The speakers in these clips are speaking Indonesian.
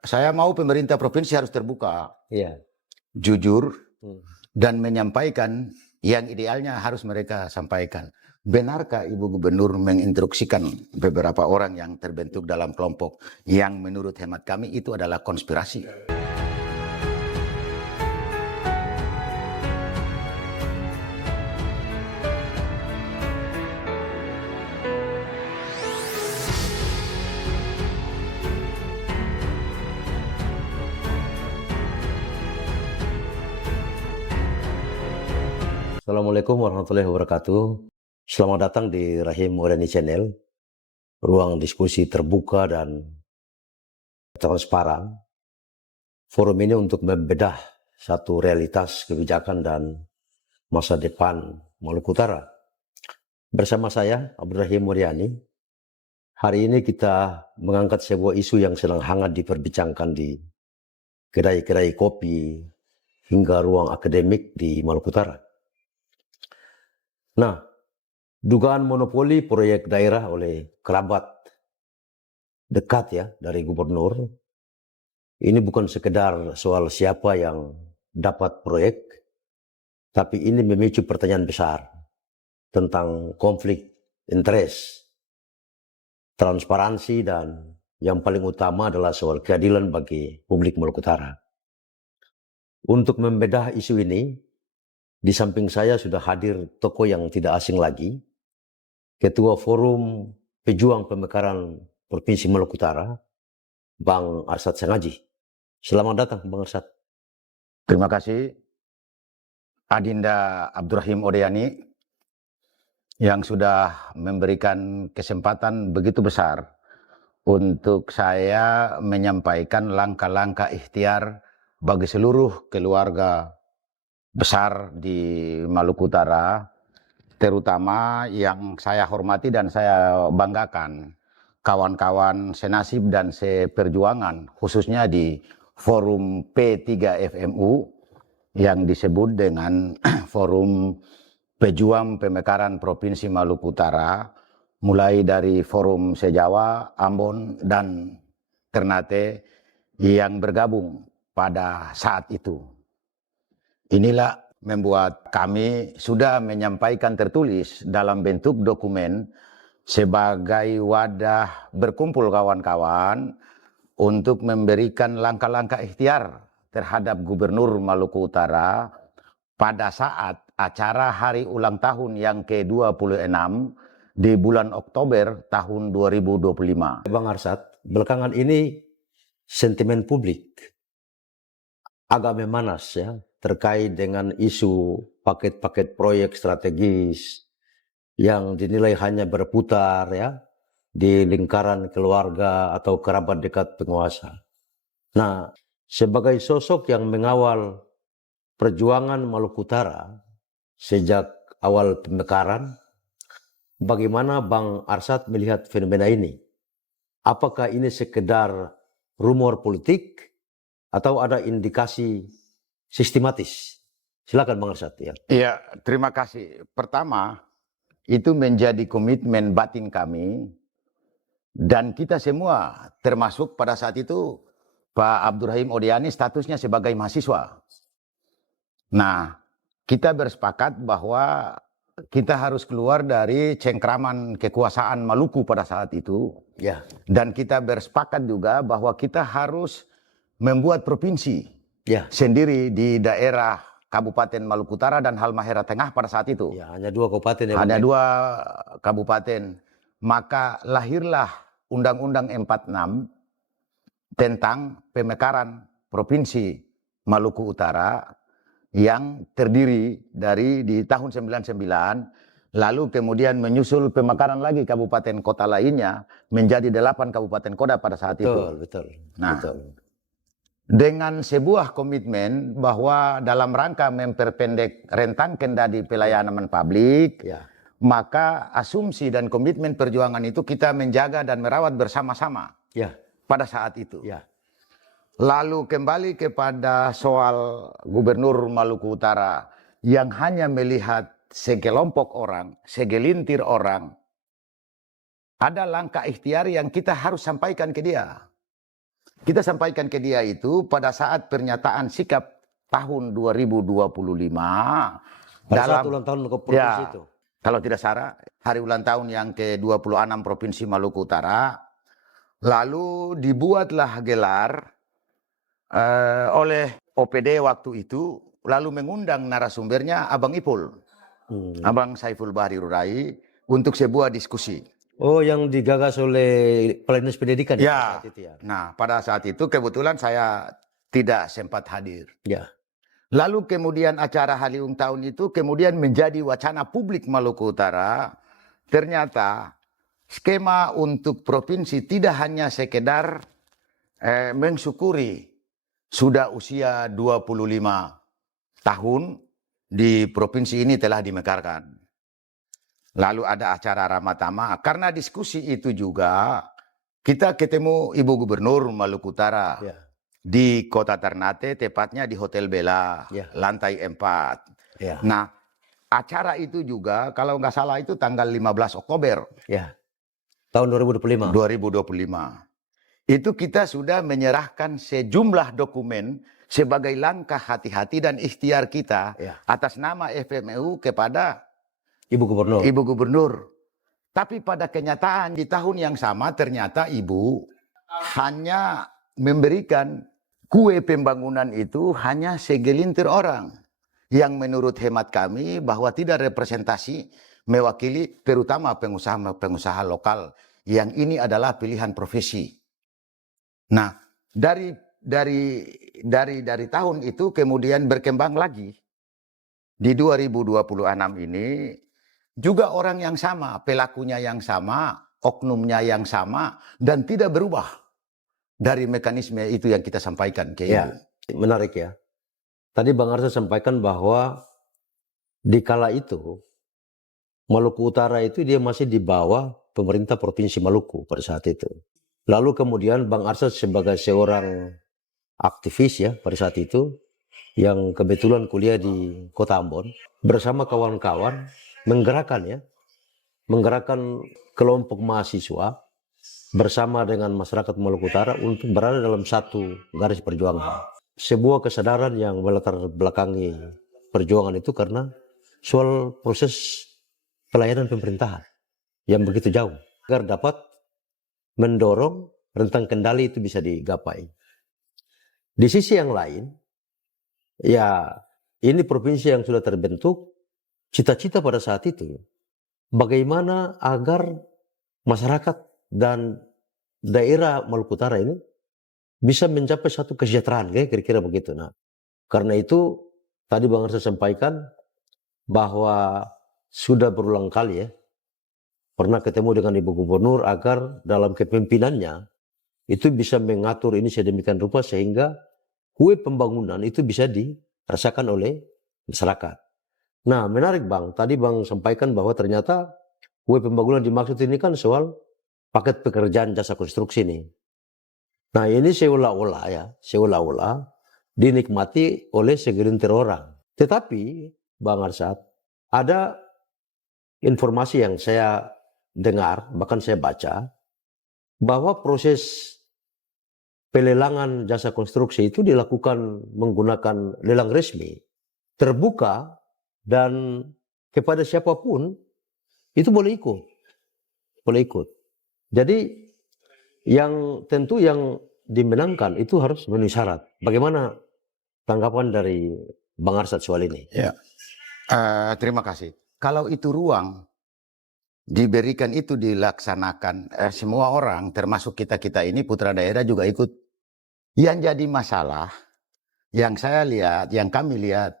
saya mau pemerintah provinsi harus terbuka, Iya. jujur, Hmm. dan menyampaikan yang idealnya harus mereka sampaikan. Benarkah Ibu Gubernur menginstruksikan beberapa orang yang terbentuk dalam kelompok yang menurut hemat kami itu adalah konspirasi? Assalamualaikum warahmatullahi wabarakatuh. Selamat datang di Rahim Murdani Channel, ruang diskusi terbuka dan transparan. Forum ini untuk membedah satu realitas kebijakan dan masa depan Maluku Utara. Bersama saya, Abdurrahim Murdani, hari ini kita mengangkat sebuah isu yang sedang hangat diperbincangkan di kedai-kedai kopi hingga ruang akademik di Maluku Utara. Nah, dugaan monopoli proyek daerah oleh kerabat dekat ya dari gubernur, ini bukan sekedar soal siapa yang dapat proyek, tapi ini memicu pertanyaan besar tentang konflik interest, transparansi, dan yang paling utama adalah soal keadilan bagi publik Maluku Utara. Untuk membedah isu ini, di samping saya sudah hadir tokoh yang tidak asing lagi, Ketua Forum Pejuang Pemekaran Provinsi Maluku Utara, Bang Arsad Sengaji. Selamat datang, Bang Arsad. Terima kasih, Adinda Abdurrahim Murdani, yang sudah memberikan kesempatan begitu besar untuk saya menyampaikan langkah-langkah ikhtiar bagi seluruh keluarga besar di Maluku Utara, terutama yang saya hormati dan saya banggakan, kawan-kawan senasib dan seperjuangan, khususnya di Forum P3FMU yang disebut dengan Forum Pejuang Pemekaran Provinsi Maluku Utara, mulai dari Forum Sejawa, Ambon, dan Ternate yang bergabung pada saat itu. Inilah membuat kami sudah menyampaikan tertulis dalam bentuk dokumen sebagai wadah berkumpul kawan-kawan untuk memberikan langkah-langkah ikhtiar terhadap Gubernur Maluku Utara pada saat acara hari ulang tahun yang ke-26 di bulan Oktober tahun 2025. Bang Arsad, belakangan ini sentimen publik agak memanas ya terkait dengan isu paket-paket proyek strategis yang dinilai hanya berputar ya di lingkaran keluarga atau kerabat dekat penguasa. Nah, sebagai sosok yang mengawal perjuangan Maluku Utara sejak awal pemekaran, bagaimana Bang Arsad melihat fenomena ini? Apakah ini sekedar rumor politik atau ada indikasi sistematis? Silakan Bang Arsad ya. Iya, terima kasih. Pertama, itu menjadi komitmen batin kami dan kita semua, termasuk pada saat itu Pak Abdurrahim Murdani statusnya sebagai mahasiswa. Nah, kita bersepakat bahwa kita harus keluar dari cengkraman kekuasaan Maluku pada saat itu. Ya. Dan kita bersepakat juga bahwa kita harus membuat provinsi sendiri di daerah Kabupaten Maluku Utara dan Halmahera Tengah pada saat itu. Ya, hanya 2 kabupaten ya. Hanya 2 kabupaten. Maka lahirlah Undang-Undang 46 tentang pemekaran Provinsi Maluku Utara yang terdiri dari di tahun 99, lalu kemudian menyusul pemekaran lagi kabupaten kota lainnya menjadi 8 kabupaten kota pada saat itu. Betul. Nah, dengan sebuah komitmen bahwa dalam rangka memperpendek rentang kendali pelayanan publik, maka asumsi dan komitmen perjuangan itu kita menjaga dan merawat bersama-sama pada saat itu. Lalu kembali kepada soal Gubernur Maluku Utara yang hanya melihat sekelompok orang, segelintir orang, ada langkah ikhtiar yang kita harus sampaikan ke dia. Kita sampaikan ke dia itu pada saat pernyataan sikap tahun 2025 Pada saat dalam ulang tahun ke provinsi ya, itu. kalau tidak salah hari ulang tahun yang ke-26 Provinsi Maluku Utara, lalu dibuatlah gelar oleh OPD waktu itu, lalu mengundang narasumbernya Abang Ipul, Abang Saiful Bahri Rurai, untuk sebuah diskusi. Oh, yang digagas oleh Kepala Dinas Pendidikan pada Ya, saat itu ya. nah pada saat itu kebetulan saya tidak sempat hadir. Ya. Lalu kemudian acara hari ulang tahun itu kemudian menjadi wacana publik Maluku Utara. Ternyata skema untuk provinsi tidak hanya sekedar mensyukuri sudah usia 25 tahun di provinsi ini telah dimekarkan. Lalu ada acara Ramatama. Karena diskusi itu juga kita ketemu Ibu Gubernur Maluku Utara Ya. di Kota Ternate, tepatnya di Hotel Bella, Ya. lantai 4. Ya. Nah, acara itu juga kalau nggak salah itu tanggal 15 Oktober Ya. Tahun 2025. 2025. Itu kita sudah menyerahkan sejumlah dokumen sebagai langkah hati-hati dan ikhtiar kita Ya. atas nama FMU kepada Ibu Gubernur. Ibu Gubernur. Tapi pada kenyataan di tahun yang sama ternyata Ibu hanya memberikan kue pembangunan itu hanya segelintir orang. Yang menurut hemat kami bahwa tidak representasi mewakili terutama pengusaha-pengusaha lokal yang ini adalah pilihan profesi. Nah, dari tahun itu kemudian berkembang lagi. Di 2026 ini juga orang yang sama, pelakunya yang sama, oknumnya yang sama, dan tidak berubah dari mekanisme itu yang kita sampaikan ke Ibu. Ya, menarik ya. Tadi Bang Arsa sampaikan bahwa di kala itu Maluku Utara itu dia masih di bawah pemerintah Provinsi Maluku pada saat itu. Lalu kemudian Bang Arsa sebagai seorang aktivis ya pada saat itu yang kebetulan kuliah di Kota Ambon bersama kawan-kawan menggerakkan kelompok mahasiswa bersama dengan masyarakat Maluku Utara untuk berada dalam satu garis perjuangan. Sebuah kesadaran yang melatar belakangi perjuangan itu karena soal proses pelayanan pemerintahan yang begitu jauh agar dapat mendorong rentang kendali itu bisa digapai. Di sisi yang lain, ya ini provinsi yang sudah terbentuk, cita-cita pada saat itu bagaimana agar masyarakat dan daerah Maluku Utara ini bisa mencapai satu kesejahteraan, kira-kira begitu. Nah, karena itu tadi Bang Arsa sampaikan bahwa sudah berulang kali ya pernah ketemu dengan Ibu Gubernur agar dalam kepemimpinannya itu bisa mengatur ini sedemikian rupa sehingga kue pembangunan itu bisa dirasakan oleh masyarakat. Nah, menarik Bang, tadi Bang sampaikan bahwa ternyata kue pembangunan dimaksud ini kan soal paket pekerjaan jasa konstruksi nih. Nah, ini seolah-olah dinikmati oleh segelintir orang. Tetapi Bang Arsyad, ada informasi yang saya dengar, bahkan saya baca, bahwa proses pelelangan jasa konstruksi itu dilakukan menggunakan lelang resmi, terbuka, dan kepada siapapun itu boleh ikut. Jadi yang tentu yang dimenangkan itu harus memenuhi syarat. Bagaimana tanggapan dari Bang Arsyad soal ini? Ya, terima kasih. Kalau itu ruang diberikan itu dilaksanakan, semua orang termasuk kita ini putra daerah juga ikut. Yang jadi masalah, yang saya lihat, yang kami lihat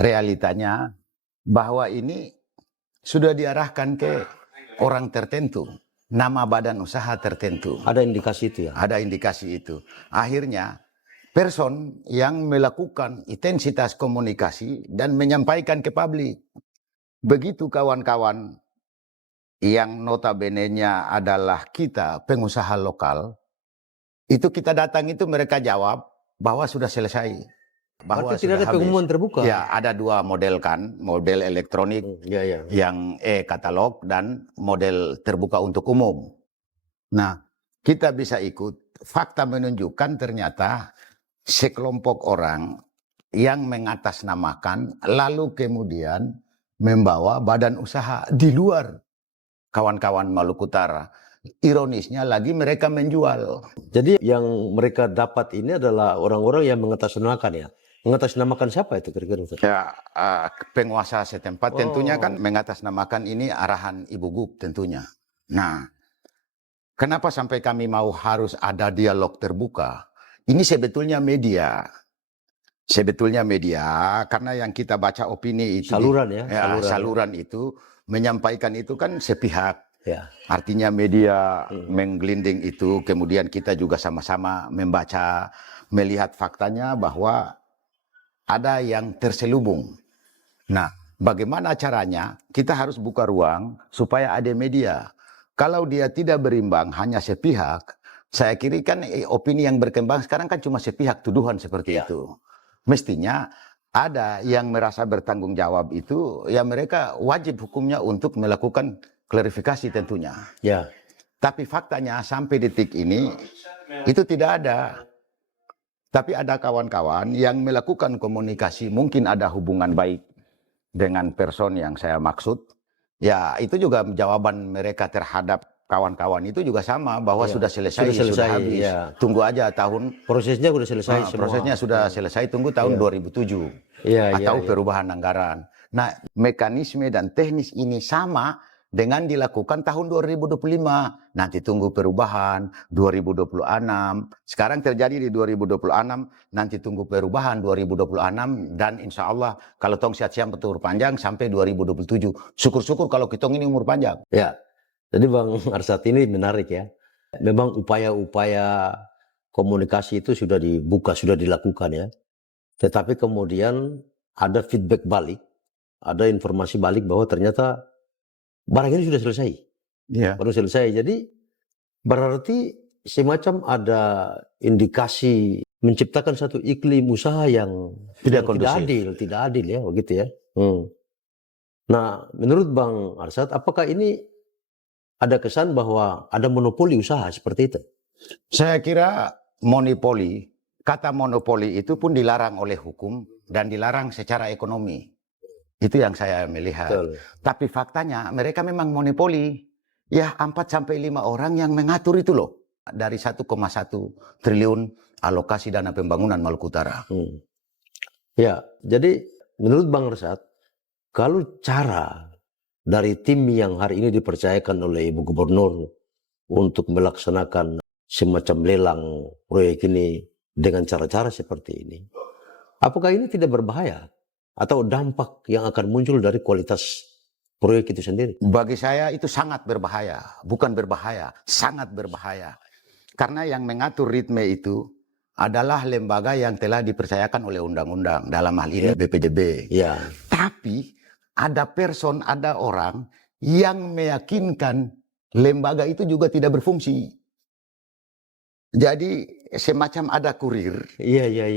realitanya bahwa ini sudah diarahkan ke orang tertentu, nama badan usaha tertentu. Ada indikasi itu ya? Ada indikasi itu. Akhirnya person yang melakukan intensitas komunikasi dan menyampaikan ke publik. Begitu kawan-kawan yang notabene-nya adalah kita pengusaha lokal, itu kita datang itu mereka jawab bahwa sudah selesai. Bahwa Berarti tidak ada pengumuman terbuka? Ya, ada dua model kan, model elektronik yang e-katalog dan model terbuka untuk umum. Nah, kita bisa ikut, fakta menunjukkan ternyata sekelompok orang yang mengatasnamakan lalu kemudian membawa badan usaha di luar kawan-kawan Maluku Utara. Ironisnya lagi mereka menjual. Jadi yang mereka dapat ini adalah orang-orang yang mengatasnamakan ya. Mengatasnamakan siapa itu kira-kira? Ya, penguasa setempat tentunya kan Oh. mengatasnamakan ini arahan Ibu Gub tentunya. Nah, kenapa sampai kami mau harus ada dialog terbuka? Ini sebetulnya media. Sebetulnya media, karena yang kita baca opini itu Saluran ya, saluran itu menyampaikan itu kan sepihak. Ya. Artinya media menggelinding itu, kemudian kita juga sama-sama membaca, melihat faktanya bahwa ada yang terselubung. Nah, bagaimana caranya? Kita harus buka ruang supaya ada media. Kalau dia tidak berimbang, hanya sepihak, saya kira kan opini yang berkembang sekarang kan cuma sepihak, tuduhan seperti itu. Mestinya ada yang merasa bertanggung jawab itu, ya mereka wajib hukumnya untuk melakukan klarifikasi tentunya. Ya. Tapi faktanya sampai detik ini itu tidak ada. Tapi ada kawan-kawan yang melakukan komunikasi, mungkin ada hubungan baik dengan person yang saya maksud. Ya itu juga jawaban mereka terhadap kawan-kawan itu juga sama, bahwa sudah selesai, sudah habis. Ya. Tunggu aja tahun. Prosesnya sudah selesai semua. Prosesnya sudah selesai, tunggu tahun 2007. Atau perubahan anggaran. Nah, mekanisme dan teknis ini sama dengan dilakukan tahun 2025. Nanti tunggu perubahan 2026. Sekarang terjadi di 2026, nanti tunggu perubahan 2026, dan insya Allah kalau tong siap-siap umur panjang sampai 2027. Syukur-syukur kalau kita ini umur panjang. Ya, jadi Bang Arsat ini menarik ya. Memang upaya-upaya komunikasi itu sudah dibuka, sudah dilakukan ya. Tetapi kemudian ada feedback balik, ada informasi balik bahwa ternyata barang ini sudah selesai. Baru selesai. Jadi berarti semacam ada indikasi menciptakan satu iklim usaha yang tidak adil ya, begitu ya. Nah, menurut Bang Arsat, apakah ini ada kesan bahwa ada monopoli usaha seperti itu? Saya kira monopoli, kata monopoli itu pun dilarang oleh hukum dan dilarang secara ekonomi. Itu yang saya melihat. Betul. Tapi faktanya mereka memang monopoli. Ya 4-5 orang yang mengatur itu loh. Dari 1,1 triliun alokasi dana pembangunan Maluku Utara. Ya, jadi menurut Bang Arsat, kalau cara dari tim yang hari ini dipercayakan oleh Ibu Gubernur untuk melaksanakan semacam lelang proyek ini dengan cara-cara seperti ini, apakah ini tidak berbahaya atau dampak yang akan muncul dari kualitas proyek itu sendiri? Bagi saya itu sangat berbahaya, bukan berbahaya, sangat berbahaya. Karena yang mengatur ritme itu adalah lembaga yang telah dipercayakan oleh undang-undang, dalam hal ini BPJB. Ya. Tapi ada person, ada orang yang meyakinkan lembaga itu juga tidak berfungsi. Jadi semacam ada kurir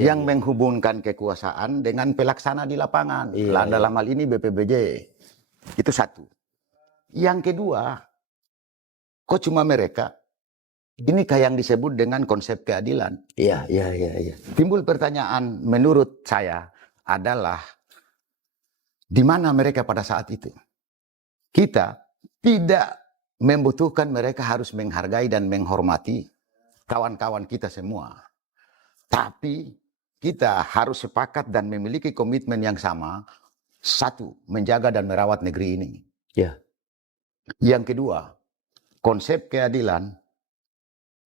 yang menghubungkan kekuasaan dengan pelaksana di lapangan. Dalam hal ini BPBJ. Itu satu. Yang kedua, kok cuma mereka? Ini kayak yang disebut dengan konsep keadilan. Iya. Timbul pertanyaan menurut saya adalah di mana mereka pada saat itu? Kita tidak membutuhkan mereka harus menghargai dan menghormati kawan-kawan kita semua. Tapi kita harus sepakat dan memiliki komitmen yang sama. Satu, menjaga dan merawat negeri ini. Ya. Yang kedua, konsep keadilan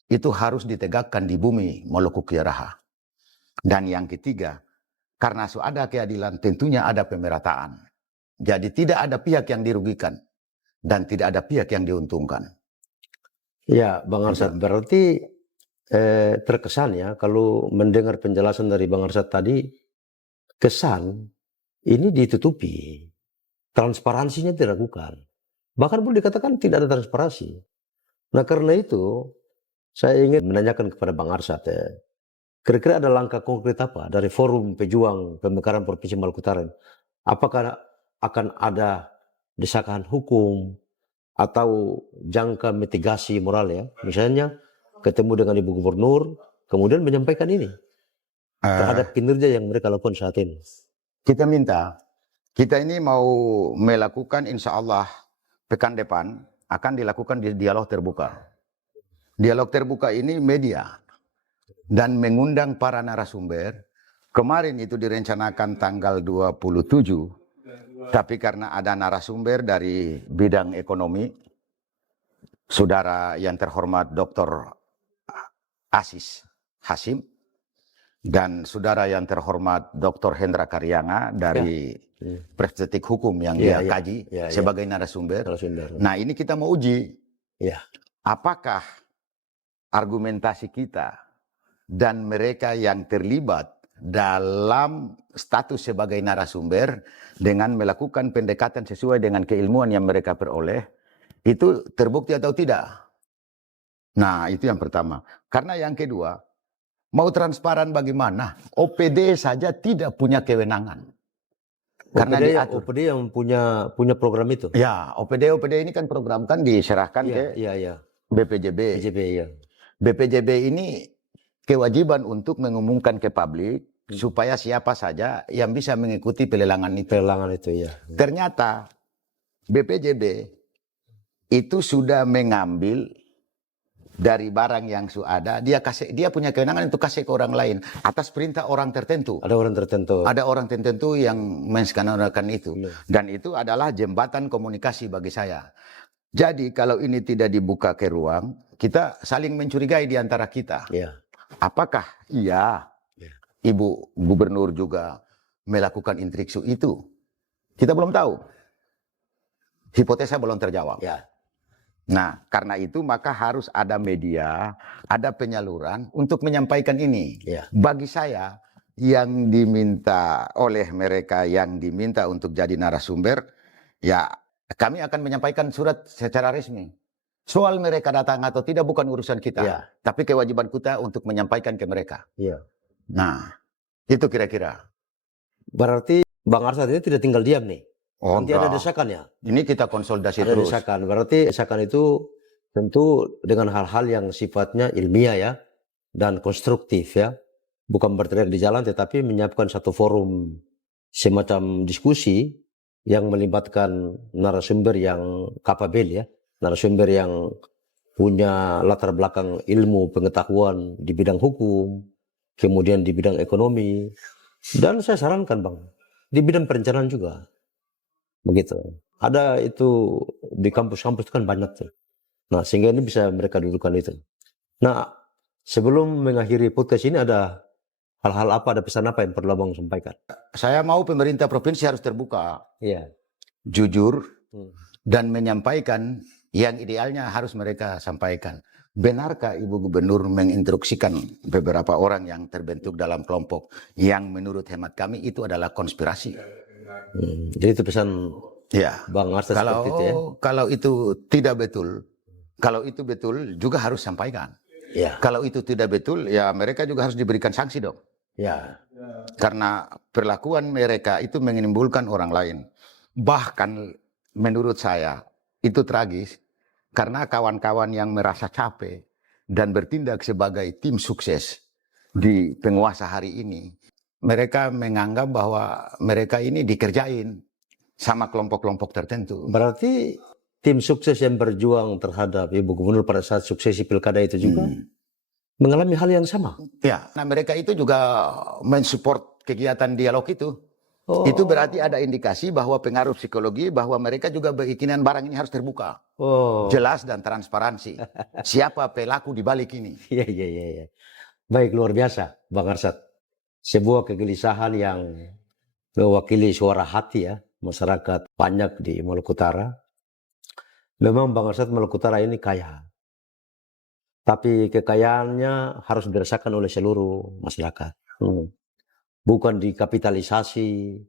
itu harus ditegakkan di bumi Maluku Utara. Dan yang ketiga, karena ada keadilan tentunya ada pemerataan. Jadi tidak ada pihak yang dirugikan dan tidak ada pihak yang diuntungkan. Ya, Bang Arsat, berarti terkesan ya kalau mendengar penjelasan dari Bang Arsat tadi, kesan ini ditutupi, transparansinya diragukan. Bahkan boleh dikatakan tidak ada transparansi. Nah karena itu, saya ingin menanyakan kepada Bang Arsat, kira-kira ada langkah konkret apa dari Forum Pejuang Pemekaran Provinsi Maluku Utara? Apakah akan ada desakan hukum atau jangka mitigasi moral ya? Misalnya ketemu dengan Ibu Gubernur, kemudian menyampaikan ini terhadap kinerja yang mereka lakukan saat ini. Kita minta, kita ini mau melakukan insya Allah pekan depan akan dilakukan di dialog terbuka. Dialog terbuka ini media dan mengundang para narasumber. Kemarin itu direncanakan tanggal 27, tapi karena ada narasumber dari bidang ekonomi, Saudara yang terhormat Dr. Asis Hasim, dan Saudara yang terhormat Dr. Hendra Karyanga dari perspektif hukum yang dia kaji sebagai narasumber. Nah, ini kita mau uji apakah argumentasi kita dan mereka yang terlibat dalam status sebagai narasumber dengan melakukan pendekatan sesuai dengan keilmuan yang mereka peroleh itu terbukti atau tidak. Nah, itu yang pertama. Karena yang kedua, mau transparan bagaimana? OPD saja tidak punya kewenangan. Karena OPD yang punya program itu. Ya, OPD ini kan program kan diserahkan ke BPJB. BPJB ini kewajiban untuk mengumumkan ke publik supaya siapa saja yang bisa mengikuti pelelangan itu. Ternyata BPJB itu sudah mengambil dari barang yang sudah ada, dia punya kewenangan untuk kasih ke orang lain atas perintah orang tertentu. Ada orang tertentu yang menskenario itu. Dan itu adalah jembatan komunikasi bagi saya. Jadi kalau ini tidak dibuka ke ruang, kita saling mencurigai di antara kita. Apakah Ibu Gubernur juga melakukan instruksi itu? Kita belum tahu. Hipotesa belum terjawab. Nah, karena itu maka harus ada media, ada penyaluran untuk menyampaikan ini. Bagi saya, yang diminta oleh mereka yang diminta untuk jadi narasumber, ya kami akan menyampaikan surat secara resmi. Soal mereka datang atau tidak bukan urusan kita, tapi kewajiban kita untuk menyampaikan ke mereka. Nah, itu kira-kira. Berarti Bang Arsad ini tidak tinggal diam nih. Nanti ada desakan ya? Ini kita konsolidasi ada terus. Desakan. Berarti desakan itu tentu dengan hal-hal yang sifatnya ilmiah ya dan konstruktif ya. Bukan berteriak di jalan tetapi menyiapkan satu forum semacam diskusi yang melibatkan narasumber yang kapabel ya. Narasumber yang punya latar belakang ilmu pengetahuan di bidang hukum, kemudian di bidang ekonomi, dan saya sarankan Bang, di bidang perencanaan juga. Begitu. Ada itu di kampus-kampus kan banyak tuh. Nah, sehingga ini bisa mereka dudukan itu. Nah, sebelum mengakhiri podcast ini ada hal-hal apa, ada pesan apa yang perlu Abang sampaikan? Saya mau pemerintah provinsi harus terbuka, jujur, dan menyampaikan yang idealnya harus mereka sampaikan. Benarkah Ibu Gubernur menginstruksikan beberapa orang yang terbentuk dalam kelompok yang menurut hemat kami itu adalah konspirasi? Jadi itu pesan Bang Arsad seperti itu ya? Kalau itu tidak betul, kalau itu betul juga harus sampaikan. Kalau itu tidak betul, ya mereka juga harus diberikan sanksi dong. Karena perlakuan mereka itu menimbulkan orang lain. Bahkan menurut saya itu tragis. Karena kawan-kawan yang merasa capek dan bertindak sebagai tim sukses di penguasa hari ini, mereka menganggap bahwa mereka ini dikerjain sama kelompok-kelompok tertentu. Berarti tim sukses yang berjuang terhadap Ibu Gubernur pada saat suksesi pilkada itu juga mengalami hal yang sama? Nah mereka itu juga mensupport kegiatan dialog itu. Itu berarti ada indikasi bahwa pengaruh psikologi bahwa mereka juga berkeyakinan barang ini harus terbuka. Jelas dan transparansi. Siapa pelaku di balik ini? Iya. Baik, luar biasa Bang Arsad. Sebuah kegelisahan yang mewakili suara hati ya masyarakat banyak di Maluku Utara. Memang Bang Arsad Maluku Utara ini kaya. Tapi kekayaannya harus dirasakan oleh seluruh masyarakat. Bukan dikapitalisasi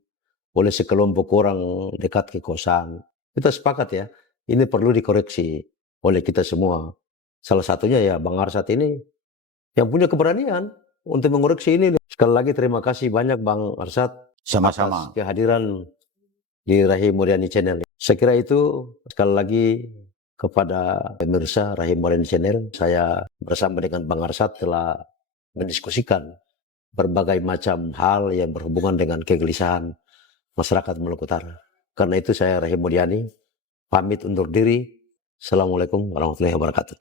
oleh sekelompok orang dekat kekuasaan. Kita sepakat ya, ini perlu dikoreksi oleh kita semua. Salah satunya ya Bang Arsad ini yang punya keberanian untuk mengoreksi ini. Sekali lagi terima kasih banyak Bang Arsad Sama-sama. atas kehadiran di Rahim Muriani Channel. Saya kira itu sekali lagi kepada pemirsa Rahim Moren Channel. Saya bersama dengan Bang Arsad telah mendiskusikan berbagai macam hal yang berhubungan dengan kegelisahan masyarakat Maluku Utara. Karena itu saya Rahim Modiani pamit undur diri. Assalamualaikum warahmatullahi wabarakatuh.